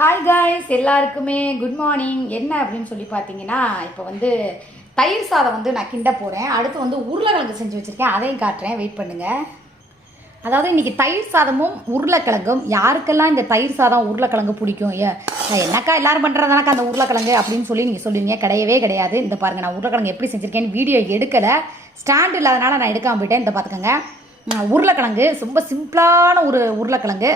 Hi guys, எல்லாருக்குமே good morning. என்ன அப்படின்னு சொல்லி பார்த்தீங்கன்னா, இப்போ வந்து தயிர் சாதம் வந்து நான் கிண்ட போகிறேன். அடுத்து வந்து உருளைக்கிழங்கு செஞ்சு வச்சுருக்கேன், அதையும் காட்டுறேன், வெயிட் பண்ணுங்கள். அதாவது இன்றைக்கி தயிர் சாதமும் உருளைக்கிழங்கும். யாருக்கெல்லாம் இந்த தயிர் சாதம் உருளைக்கிழங்கு பிடிக்கும்? என்னக்கா எல்லாரும் பண்ணுறதுனாக்கா அந்த உருளைக்கிழங்கு அப்படின்னு சொல்லி நீங்கள் சொல்லுவீங்க. கிடையவே கிடையாது. இந்த பாருங்கள், நான் உருளைக்கிழங்கு எப்படி செஞ்சுருக்கேன்னு வீடியோ எடுக்கலை, ஸ்டாண்ட் இல்லாதனால நான் எடுக்காமல் போயிட்டேன். இந்த பார்த்துக்கோங்க, உருளைக்கிழங்கு ரொம்ப சிம்பிளான ஒரு உருளைக்கிழங்கு.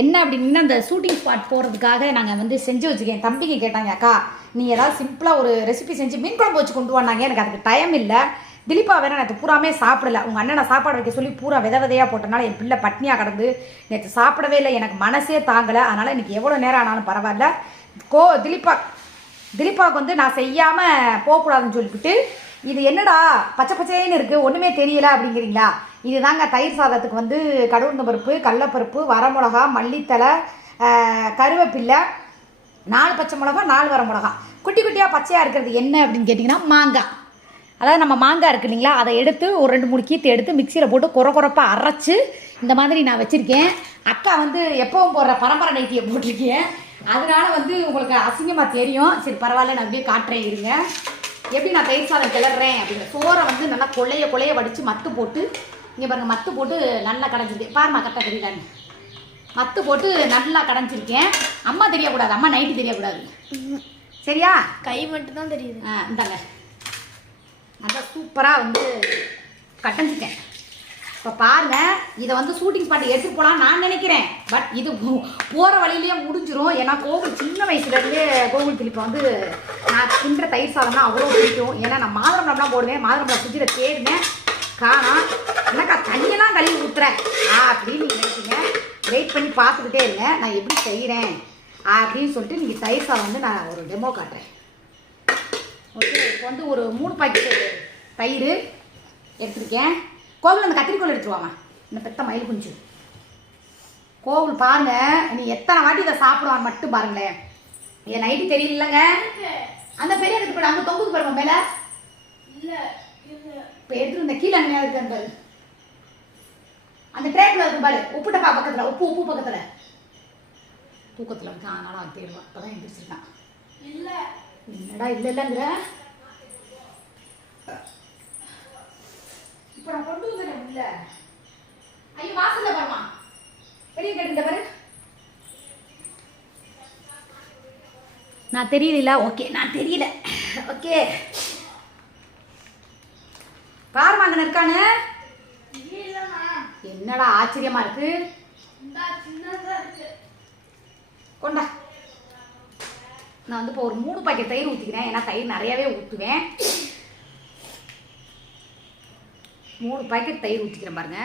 என்ன அப்படின்னா, அந்த ஷூட்டிங் ஸ்பாட் போகிறதுக்காக நாங்கள் வந்து செஞ்சு வச்சுருக்கேன். தம்பிக்கு கேட்டாங்க, அக்கா நீங்கள் ஏதாவது சிம்பிளாக ஒரு ரெசிபி செஞ்சு மீன் குழம்பு வச்சு கொண்டு வந்தாங்க. எனக்கு அதுக்கு டைம் இல்லை. திலீப்பா வேற நேற்று பூராமே சாப்பிடல. உங்கள் அண்ணனை சாப்பாடு வைக்க சொல்லி பூரா விதையாக போட்டனால என் பிள்ளை பட்னியாக கிடந்து நேற்று சாப்பிடவே இல்லை. எனக்கு மனசே தாங்கலை. அதனால் இன்றைக்கி எவ்வளோ நேரம் ஆனாலும் பரவாயில்ல. திலீப்பாவுக்கு வந்து நான் செய்யாமல் போகக்கூடாதுன்னு சொல்லிவிட்டு, இது என்னடா பச்சை பச்சைன்னு இருக்குது, ஒன்றுமே தெரியல அப்படிங்கிறீங்களா? இது தாங்க தயிர் சாதத்துக்கு வந்து கடுகுந்த பருப்பு, கடலப்பருப்பு, வரமிளகா, மல்லித்தலை, கருவேப்பில்லை, 4 பச்சை மிளகா, 4 வரமிளகா, குட்டி குட்டியாக பச்சையாக இருக்கிறது என்ன அப்படின்னு கேட்டிங்கன்னா மாங்காய். அதாவது நம்ம மாங்காய் இருக்குது இல்லைங்களா, அதை எடுத்து ஒரு 2-3 கீத்து எடுத்து மிக்சியில் போட்டு குறப்பாக அரைச்சி இந்த மாதிரி நான் வச்சுருக்கேன். அக்கா வந்து எப்பவும் போடுற பரம்பரை நைட்டியை போட்டிருக்கேன். அதனால வந்து உங்களுக்கு அசிங்கமாக தெரியும். சரி பரவாயில்ல, நான் அப்படியே காட்டுறேன் இருங்க எப்படி நான் தயிர் சாதம் கிளறேன் அப்படிங்கிற. சோறை வந்து நல்லா கொலைய வடித்து மத்து போட்டு, இங்கே பாருங்கள், மத்து போட்டு நல்லா கடைஞ்சிருக்கேன். பாருமா கரெக்டாக தெரியலான்னு மத்து போட்டு நல்லா கடைஞ்சிருக்கேன். அம்மா தெரியக்கூடாது, அம்மா நைட்டு தெரியக்கூடாது, சரியா? கை மட்டும் தான் தெரியுது. இந்தாங்க, நல்லா சூப்பராக வந்து கடைஞ்சிட்டேன். இப்போ பாருங்கள், இதை வந்து ஷூட்டிங் ஸ்பாட் எடுத்துகிட்டு போகலான்னு நான் நினைக்கிறேன். பட் இது போகிற வழியிலேயே முடிஞ்சிடும். ஏன்னா கோவில் சின்ன வயசுலேருந்தே கோவில் திலீப்பை வந்து நான் தின்ற தயிர் சாதம்னா அவ்வளோ பிடிக்கும். ஏன்னா நான் மாதுளம்பழம்லாம் போடுவேன், மாதுளம்பழம் ஃப்ரிட்ஜில் தேடினேன், காணோம். என்னக்கா தண்ணியெல்லாம் கழுவி ஊற்றுறேன் அப்படின்னு நீங்கள் நினைச்சிங்க. வெயிட் பண்ணி பார்த்துக்கிட்டே இருங்க, நான் எப்படி செய்கிறேன் அப்படின்னு சொல்லிட்டு நீங்கள் தயிர் சாதம் வந்து நான் ஒரு டெமோ காட்டுறேன். ஓகே, இப்போ வந்து ஒரு 3 பாக்கெட்டு தயிர் எடுத்துருக்கேன். கோவில் அந்த கத்திரிக்கோள் எடுத்துருவாங்க, இந்த பெத்த மயில் குஞ்சு. கோவில் பாருங்க, நீ எத்தனை வாட்டி இதை சாப்பிடுவான்னு மட்டும் பாருங்களேன். என் நைட்டு தெரியலங்க, அந்த பெரிய எடுத்து போட அங்கே தொங்குது பாருங்க மேலே. இல்லை இப்போ எடுத்துட்டு இந்த கீழே அங்கே இருக்கு பாரு, அந்த ட்ரேக்கில் இருக்கும் பாரு, உப்பு டப்பா பக்கத்தில், உப்பு பக்கத்தில். தூக்கத்தில் இருக்கான், அதனால அவன் தேடுவான். இப்போ தான் எந்திரிச்சிருக்கான். இல்லை என்னடா இல்லைங்கிற. இப்போ நான் கொண்டு வந்துடுறேன் உள்ள. ஐயோ வாசல்ல பாருமா, பெரிய கேட்டு பாரு. நான் தெரியல. ஓகே, நான் தெரியல. ஓகே பாருமா, அங்கே இருக்கானு. என்னடா ஆச்சரியமா இருக்கு, கொண்டா. நான் வந்து இப்போ ஒரு 3 பாக்கெட் தயிர் ஊற்றிக்கிறேன். ஏன்னா தயிர் நிறையாவே ஊற்றுவேன். 3 பாக்கெட் தயிர் ஊற்றிக்கிறேன் பாருங்க.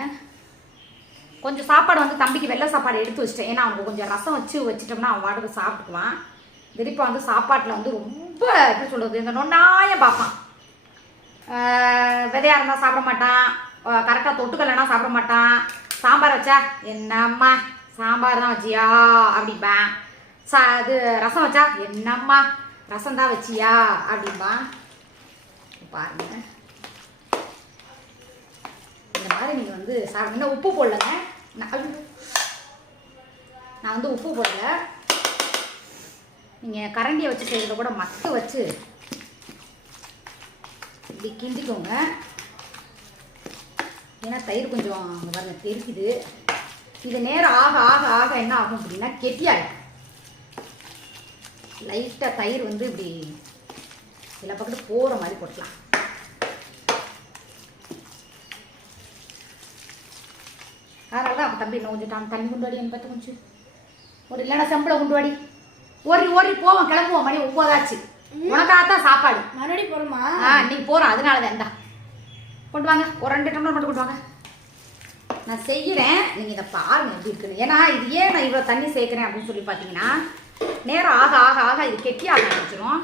கொஞ்சம் சாப்பாடு வந்து தம்பிக்கு வெள்ளை சாப்பாடு எடுத்து வச்சிட்டேன். ஏன்னா அவனுக்கு கொஞ்சம் ரசம் வச்சுட்டோம்னா அவன் வாட்டுக்கு சாப்பிட்டுக்குவான். திருப்பி வந்து சாப்பாட்டில் வந்து ரொம்ப எப்படி சொல்கிறது, இந்த நொன்னாயம் பார்ப்பான். விதையாக இருந்தால் சாப்பிட மாட்டான், கரெக்டாக தொட்டுக்கலைன்னா சாப்பிட மாட்டான். சாம்பார் வச்சா என்னம்மா சாம்பார் தான் வச்சியா அப்படிம்பான். அது ரசம் வச்சா என்னம்மா ரசம் தான் வச்சியா அப்படிம்பான். பாருங்க, இந்த மாதிரி நீங்கள் வந்து சாப்பிடுங்க. உப்பு போடலைங்க, நான் வந்து உப்பு போடலை. நீங்கள் கரண்டியை வச்சு செய்கிறத கூட மத்து வச்சு இப்படி கிண்டிக்கோங்க. ஏன்னா தயிர் கொஞ்சம் அங்கே பாருங்க தெரிக்குது. இது நேரம் ஆக ஆக ஆக என்ன ஆகும் அப்படின்னா கெட்டியாகும். லைட்டாக தயிர் வந்து இப்படி எல்லா பக்கத்தும் போகிற மாதிரி போட்டலாம். அதனால தான் அப்போ தம்பி என்ன கொஞ்சம் தண்ணி கொண்டு வாடி, எனக்கு 10 கொஞ்சம் ஒரு இல்லைன்னா செம்பில் கொண்டு வாடி. ஓடி போவோம், கிளம்புவோம். மணி 9 ஆச்சு. உனக்காகத்தான் சாப்பாடு. மறுபடியும் போகிறோமா? இன்னைக்கு போகிறோம், அதனால தான். இந்தா கொண்டு வாங்க, ஒரு 2 டம்ளர் மட்டும் கொண்டு வாங்க. நான் செய்கிறேன், நீங்கள் இதை பாருங்கள் எப்படி இருக்குன்னு. ஏன்னா இது ஏன் நான் இவ்வளோ தண்ணி சேர்க்குறேன் அப்படின்னு சொல்லி பார்த்தீங்கன்னா, நேரம் ஆக ஆக ஆக இது கெட்டி ஆக ஆரம்பிச்சிடும்.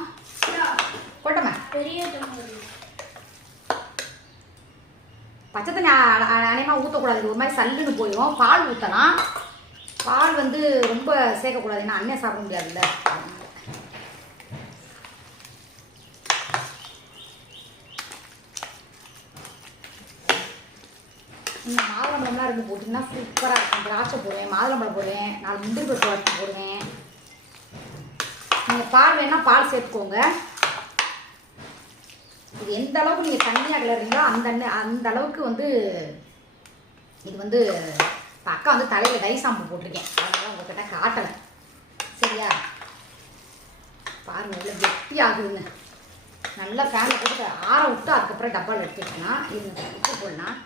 கொட்டமா பெரிய பச்சை தண்ணி அநேகமாக ஊற்றக்கூடாது, இது ஒரு மாதிரி சல்லுன்னு போயிடும். பால் ஊற்றலாம், பால் வந்து ரொம்ப சேர்க்கக்கூடாது, ஏன்னா அண்ணன் சாப்பிட முடியாதுல்ல. இந்த மாதுளம்பழம்லாம் இருந்து போட்டிங்கன்னா சூப்பராக இருக்கும். திராட்சை போடுவேன், மாதுளம்பழம் போடுவேன், 4 முந்திரி பருப்பு வறுத்து போடுவேன். பால் வேணா பால் சேர்த்துக்கோங்க. இது எந்த அளவுக்கு நீங்கள் தண்ணியாக கிளறீங்களோ அந்த அளவுக்கு வந்து இது வந்து இப்போ அக்கா வந்து தலையில் டை ஷாம்பு போட்டிருக்கேன், அதனால உங்கள்கிட்ட காட்டலை. சரியா? பாருங்கள் எவ்வளோ கெட்டி ஆகுதுங்க. நல்லா ஃபேனில் போட்டு ஆற விட்டு அதுக்கப்புறம் டப்பாவில் எடுத்துக்கிட்டோம்னா இது உப்பு போடலாம்.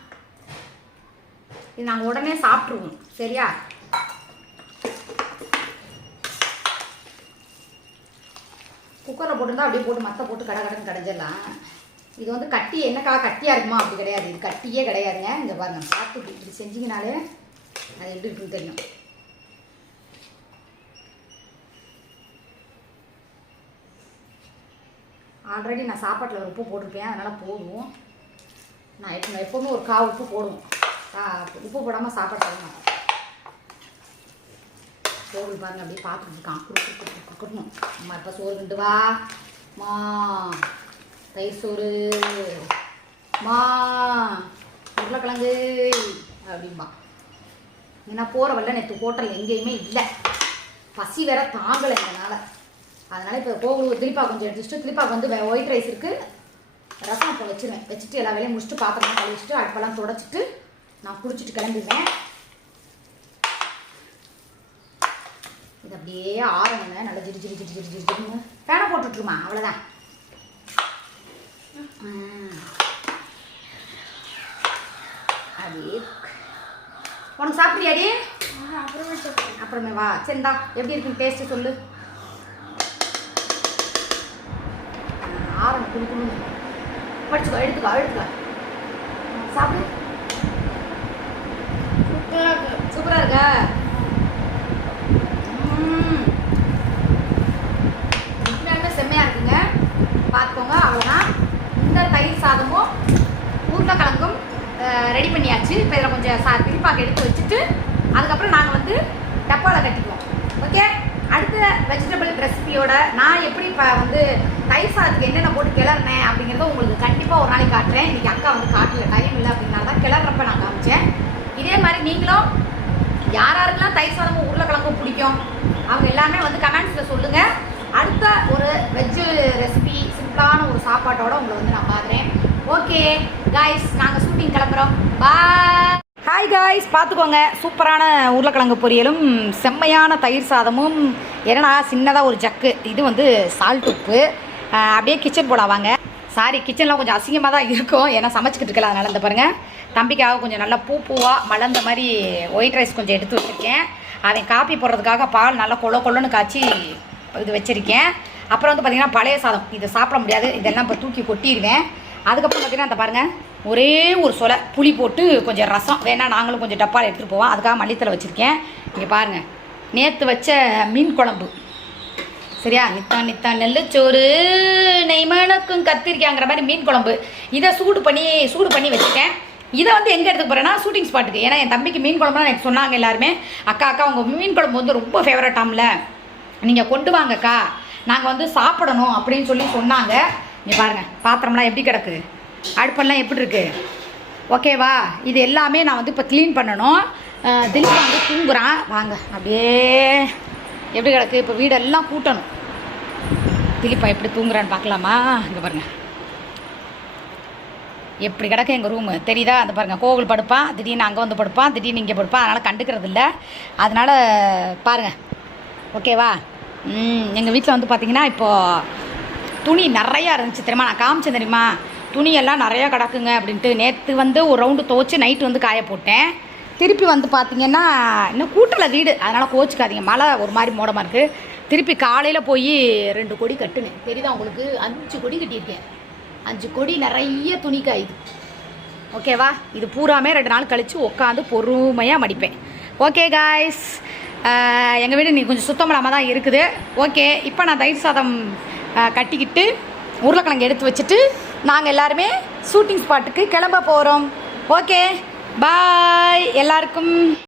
இது நாங்கள் உடனே சாப்பிட்ருவோம். சரியா? குக்கரில் போட்டுருந்தா அப்படியே போட்டு மற்ற போட்டு கடன்னு கடைஞ்சிடலாம். இது வந்து கட்டி என்னக்காக கட்டியாக இருக்குமா? அப்படி கிடையாது, இது கட்டியே கிடையாதுங்க. இங்கே பாருங்கள், பார்த்து இப்படி செஞ்சிங்கனாலே அது எப்படி இருக்குன்னு தெரியும். ஆல்ரெடி நான் சாப்பாட்டில் ஒரு உப்பு போட்டிருப்பேன், அதனால் போடுவோம். நான் எப்போவுமே ஒரு உப்பு போடுவோம். உப்பு போடாமல் சாப்பாடு செய்ய மாட்டேன். சோறு பாருங்கள் அப்படியே பார்த்துட்டு இருக்கான், கொடுக்கணும். அம்மா இப்போ சோறு கிண்டு வா மா, தயிர் சோறு மா, உருளைக்கிழங்கு அப்படின்பா. ஏன்னா போகிற வரல நேற்று ஹோட்டல் எங்கேயுமே இல்லை, பசி வேற தாங்கலை எங்களால். அதனால் இப்போ கோவில் திலீப்பா கொஞ்சம் எடுத்துட்டு, திலீப்பாவுக்கு வந்து ஒயிட் ரைஸ் இருக்குது, ரசம் இப்போ வச்சுட்டு எல்லா வேலையும் முடிச்சுட்டு பாத்திரம்லாம் கழிச்சிட்டு அடுப்பெல்லாம் துடைச்சிட்டு நான் குளிச்சுட்டு கிளம்பிடுவேன். இது அப்படியே ஆறணுங்க, நல்லா ஜிரி ஜிரி ஜிரி ஜிரி ஜிரின்னு ஃபேனை போட்டுட்ருமா, அவ்வளோதான். அப்படியே உனக்கு சாப்பிட்றியாடி? அப்புறமே வா. சரிந்தா எப்படி இருக்குன்னு டேஸ்ட்டு சொல்லு. ஆரம்பம் குளிக்கணும், படிச்சுக்கோ, எடுத்துக்கோ சாப்பிடு. சூப்பராக இருக்கா? உண்மையாலுமே செம்மையாக இருக்குங்க, பார்த்துக்கோங்க. அவ்வளோதான், இந்த தயிர் சாதமும் உருளைக்கிழங்கும் ரெடி பண்ணியாச்சு. இப்போ இதில் கொஞ்சம் திரிப்பாக எடுத்து வச்சுட்டு அதுக்கப்புறம் நாங்கள் வந்து டப்பாவில் கட்டிக்குவோம். ஓகே, அடுத்த வெஜிடபிள் ரெசிபியோட நான் எப்படி இப்போ வந்து தயிர் சாதத்துக்கு என்னென்ன போட்டு கிளறினேன் அப்படிங்கிறத உங்களுக்கு கண்டிப்பாக ஒரு நாளைக்கு காட்டுறேன். இன்றைக்கி அக்கா வந்து காட்டல, டைம் இல்லை அப்படின்னால தான் கிளறப்ப நான் காமிச்சேன். இதே மாதிரி நீங்களும் யாராருக்கெல்லாம் தயிர் சாதமும் உருளைக்கிழங்கும் பிடிக்கும் அவங்க எல்லாமே வந்து கமெண்ட்ஸில் சொல்லுங்கள். அடுத்த ஒரு வெஜ்ஜு ரெசிபி சிம்பிளான ஒரு சாப்பாட்டோட உங்களை வந்து நான் பார்க்குறேன். ஓகே காய்ஸ், நாங்கள் ஷூட்டிங் கிளம்புறோம். பாய். ஹாய் காய்ஸ், பார்த்துக்கோங்க, சூப்பரான உருளைக்கிழங்கு பொரியலும் செம்மையான தயிர் சாதமும். ஏன்னா சின்னதாக ஒரு ஜக்கு, இது வந்து சால்ட் உப்பு. அப்படியே கிச்சன் போல வாங்க. சாரி, கிச்சனில் கொஞ்சம் அசிங்கமாக தான் இருக்கும், ஏன்னா சமைச்சிக்கிட்டு இருக்கல. அதனால் இந்த பாருங்கள், தம்பிக்காக கொஞ்சம் நல்லா பூவாக மலர்ந்த மாதிரி ஒயிட் ரைஸ் கொஞ்சம் எடுத்து வச்சுருக்கேன். அவன் காப்பி போடுறதுக்காக பால் நல்லா கொள்ளன்னு காய்ச்சி இது வச்சுருக்கேன். அப்புறம் வந்து பார்த்திங்கன்னா பழைய சாதம், இதை சாப்பிட முடியாது, இதெல்லாம் இப்போ தூக்கி கொட்டிடுவேன். அதுக்கப்புறம் பார்த்திங்கன்னா அந்த பாருங்கள், ஒரே ஒரு சொலை புளி போட்டு கொஞ்சம் ரசம் வேணால் நாங்களும் கொஞ்சம் டப்பாவில் எடுத்துகிட்டு போவோம், அதுக்காக மல்லித்தலை வச்சுருக்கேன். இங்கே பாருங்கள், நேற்று வச்ச மீன் குழம்பு. சரியா? நித்தா நெல்லுச்சோறு நெய்மணக்கும் கத்திரிக்காங்கிற மாதிரி மீன் குழம்பு. இதை சூடு பண்ணி வச்சுட்டேன். இதை வந்து எங்கே எடுத்துக்க போகிறேன்னா ஷூட்டிங் ஸ்பாட்டுக்கு. ஏன்னா என் தம்பிக்கு மீன் குழம்புலாம் எனக்கு சொன்னாங்க எல்லாருமே, அக்கா உங்கள் மீன் குழம்பு வந்து ரொம்ப ஃபேவரட்டாம்ல, நீங்கள் கொண்டு வாங்கக்கா, நாங்கள் வந்து சாப்பிடணும் அப்படின்னு சொல்லி சொன்னாங்க. இங்கே பாருங்கள், பாத்திரம்லாம் எப்படி கிடக்குது, அடுப்பெல்லாம் எப்படி இருக்குது. ஓகேவா? இது எல்லாமே நான் வந்து இப்போ க்ளீன் பண்ணணும். திலீப் வந்து தூங்குறான். வாங்க, அப்படியே எப்படி கிடக்கு. இப்போ வீடெல்லாம் கூட்டணும். திலீப்பா எப்படி தூங்குறான்னு பார்க்கலாமா? இங்கே பாருங்கள் எப்படி கிடக்கு எங்கள் ரூமு, தெரியுதா? அந்த பாருங்கள், கோவில் படுப்பான், திடீர்னு அங்கே வந்து படுப்பான், திடீர்னு இங்கே படுப்பான். அதனால் கண்டுக்கிறது இல்லை. அதனால் பாருங்கள். ஓகேவா? எங்கள் வீட்டில் வந்து பார்த்திங்கன்னா இப்போது துணி நிறையா இருந்துச்சு தெரியுமா, நான் காமிச்சேன் தெரியுமா, துணியெல்லாம் நிறையா கிடக்குங்க அப்படின்ட்டு. நேற்று வந்து ஒரு ரவுண்டு துவச்சி நைட்டு வந்து காய போட்டேன். திருப்பி வந்து பார்த்திங்கன்னா இன்னும் கூட்டலை வீடு, அதனால் கோச்சிக்காதீங்க, மழை ஒரு மாதிரி மோடமாக இருக்குது. திருப்பி காலையில் போய் 2 கொடி கட்டுனேன், தெரியுதா உங்களுக்கு? 5 கொடி கட்டியிருக்கேன். 5 கொடி நிறைய துணி காயுது. ஓகேவா? இது பூராமே 2 நாள் கழித்து உட்காந்து பொறுமையாக மடிப்பேன். ஓகே காய்ஸ், எங்கள் வீடு நீ கொஞ்சம் சுத்தமில்லாமல் தான் இருக்குது. ஓகே, இப்போ நான் தயிர் சாதம் கட்டிக்கிட்டு உருளைக்கிழங்கு எடுத்து வச்சுட்டு நாங்கள் எல்லாருமே ஷூட்டிங் ஸ்பாட்டுக்கு கிளம்ப போகிறோம். ஓகே, பாய் எல்லாருக்கும்.